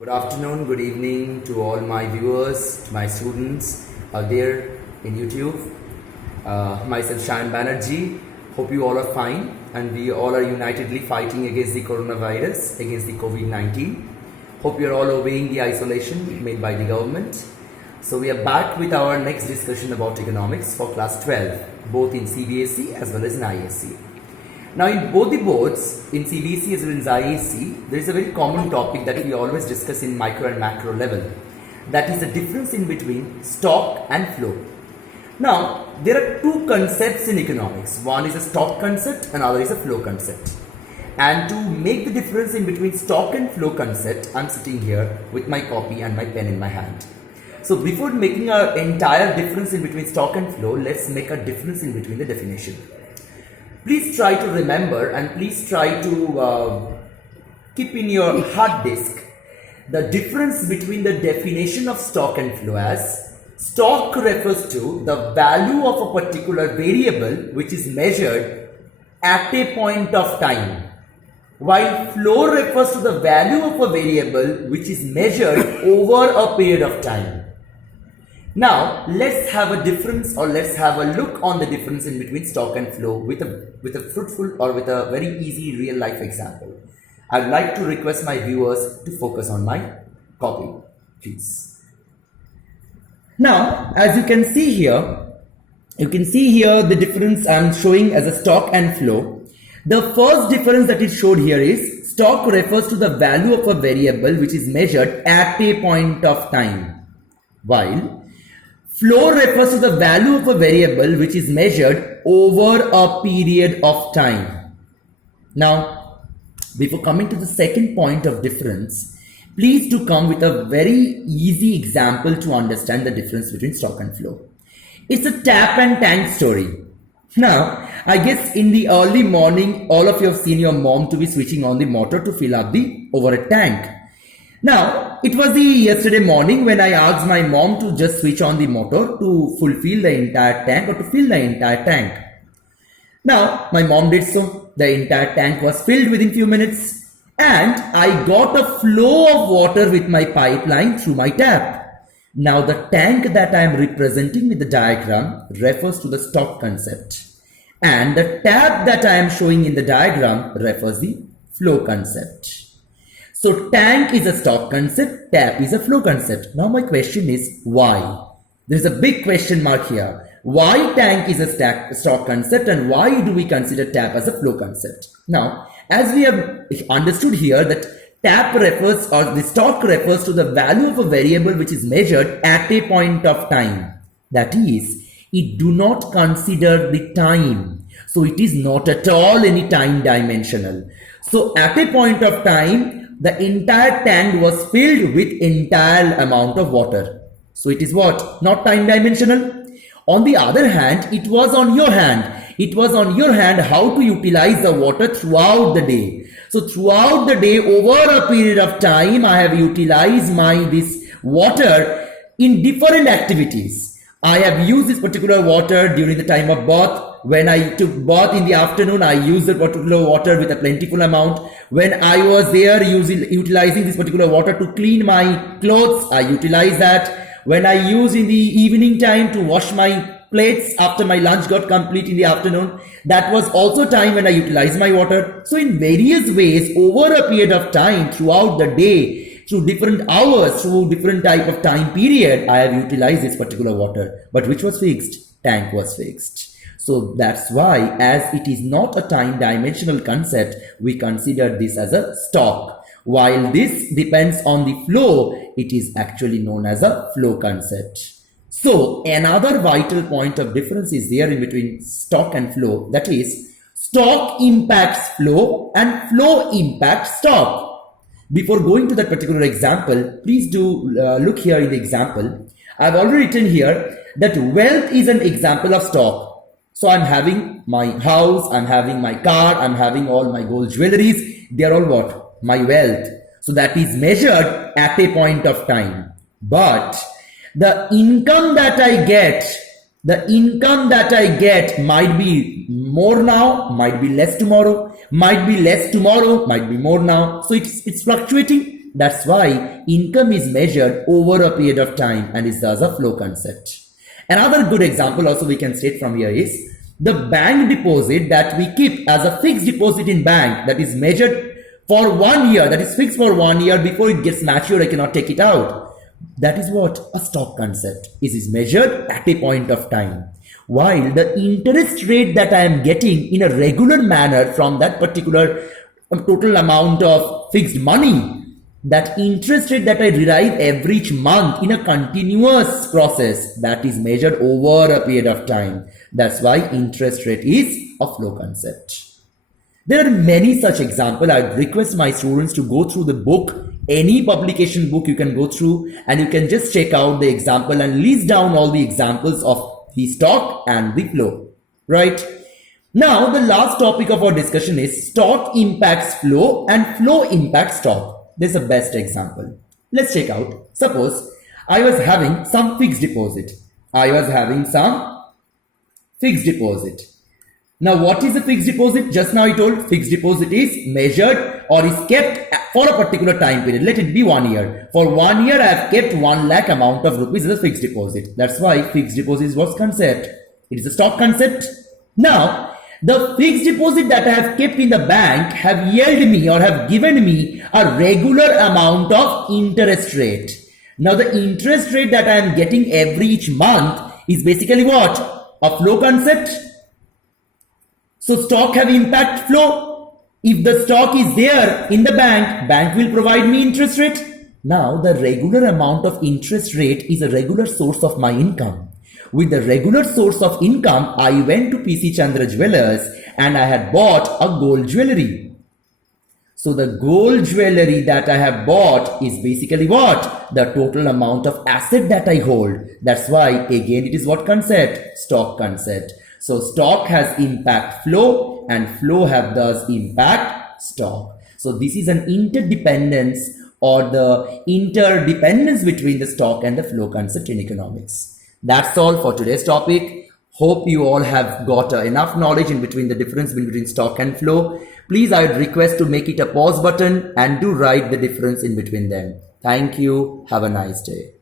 Good afternoon, good evening to all my viewers, to my students out there in YouTube. Myself Shayan Banerjee. Hope you all are fine and we all are unitedly fighting against the coronavirus, against the COVID-19. Hope you are all obeying the isolation made by the government. So we are back with our next discussion about economics for class 12, both in CBSE as well as in ISC. Now in both the boards, in CBSE as well as ISC, there is a very common topic that we always discuss in micro and macro level. That is the difference in between stock and flow. Now, there are two concepts in economics. One is a stock concept, another is a flow concept. And to make the difference in between stock and flow concept, I'm sitting here with my copy and my pen in my hand. So before making an entire difference in between stock and flow, let's make a difference in between the definition. Please try to remember and please try to keep in your hard disk the difference between the definition of stock and flow. As stock refers to the value of a particular variable which is measured at a point of time, while flow refers to the value of a variable which is measured over a period of time. Now let's have a difference, or let's have a look on the difference in between stock and flow with a fruitful or with a very easy real life example. I'd like to request my viewers to focus on my copy, please. Now, as you can see here the difference I'm showing as a stock and flow. The first difference that is showed here is stock refers to the value of a variable which is measured at a point of time, while flow refers to the value of a variable which is measured over a period of time. Now, before coming to the second point of difference, please do come with a very easy example to understand the difference between stock and flow. It's a tap and tank story. Now, I guess in the early morning, all of you have seen your mom to be switching on the motor to fill up the overhead tank. Now, it was the yesterday morning when I asked my mom to just switch on the motor to fulfill the entire tank or to fill the entire tank. Now, my mom did so. The entire tank was filled within few minutes and I got a flow of water with my pipeline through my tap. Now, the tank that I am representing with the diagram refers to the stock concept, and the tap that I am showing in the diagram refers the flow concept. So tank is a stock concept, tap is a flow concept. Now my question is why? There is a big question mark here. Why tank is a stock concept and why do we consider tap as a flow concept? Now, as we have understood here that tap refers, or the stock refers to the value of a variable which is measured at a point of time. That is, it do not consider the time. So it is not at all any time dimensional. So at a point of time, the entire tank was filled with entire amount of water. So it is what? Not time dimensional. On the other hand, it was on your hand. It was on your hand how to utilize the water throughout the day. So throughout the day, over a period of time, I have utilized this water in different activities. I have used this particular water during the time of bath. When I took bath in the afternoon, I used that particular water with a plentiful amount. When I was there utilizing this particular water to clean my clothes, I utilized that. When I used in the evening time to wash my plates after my lunch got complete in the afternoon, that was also time when I utilized my water. So in various ways, over a period of time, throughout the day, through different hours, through different type of time period, I have utilized this particular water. But which was fixed? Tank was fixed. So that's why, as it is not a time dimensional concept, we consider this as a stock. While this depends on the flow, it is actually known as a flow concept. So another vital point of difference is there in between stock and flow. That is, stock impacts flow and flow impacts stock. Before going to that particular example, please do look here in the example. I've already written here that wealth is an example of stock. So I'm having my house, I'm having my car, I'm having all my gold jewelries. They are all what? My wealth. So that is measured at a point of time. But the income that I get might be more now, might be less tomorrow, might be less tomorrow, might be more now. So it's fluctuating. That's why income is measured over a period of time and is thus a flow concept. Another good example also we can state from here is the bank deposit that we keep as a fixed deposit in bank that is measured for 1 year, that is fixed for 1 year before it gets matured, I cannot take it out. That is what a stock concept is measured at a point of time. While the interest rate that I am getting in a regular manner from that particular total amount of fixed money, that interest rate that I derive every each month in a continuous process, that is measured over a period of time. That's why interest rate is a flow concept. There are many such examples. I request my students to go through the book, any publication book you can go through, and you can just check out the example and list down all the examples of the stock and the flow, right? Now, the last topic of our discussion is stock impacts flow and flow impacts stock. This is the best example. Let's check out. Suppose I was having some fixed deposit. Now, what is a fixed deposit? Just now I told fixed deposit is measured or is kept for a particular time period. Let it be 1 year. For 1 year, I have kept 1 lakh amount of rupees as a fixed deposit. That's why fixed deposit is what concept? It is a stock concept. Now, the fixed deposit that I have kept in the bank have yielded me or have given me a regular amount of interest rate. Now, the interest rate that I am getting every each month is basically what? A flow concept. So stock have impact flow. If the stock is there in the bank will provide me interest rate. Now the regular amount of interest rate is a regular source of my income. With the regular source of income, I went to PC Chandra Jewelers and I had bought a gold jewelry. So the gold jewelry that I have bought is basically what? The total amount of asset that I hold. That's why again it is what concept? Stock concept. So stock has impact flow and flow have thus impact stock. So this is an interdependence or the interdependence between the stock and the flow concept in economics. That's all for today's topic. Hope you all have got enough knowledge in between the difference between stock and flow. Please, I would request to make it a pause button and do write the difference in between them. Thank you. Have a nice day.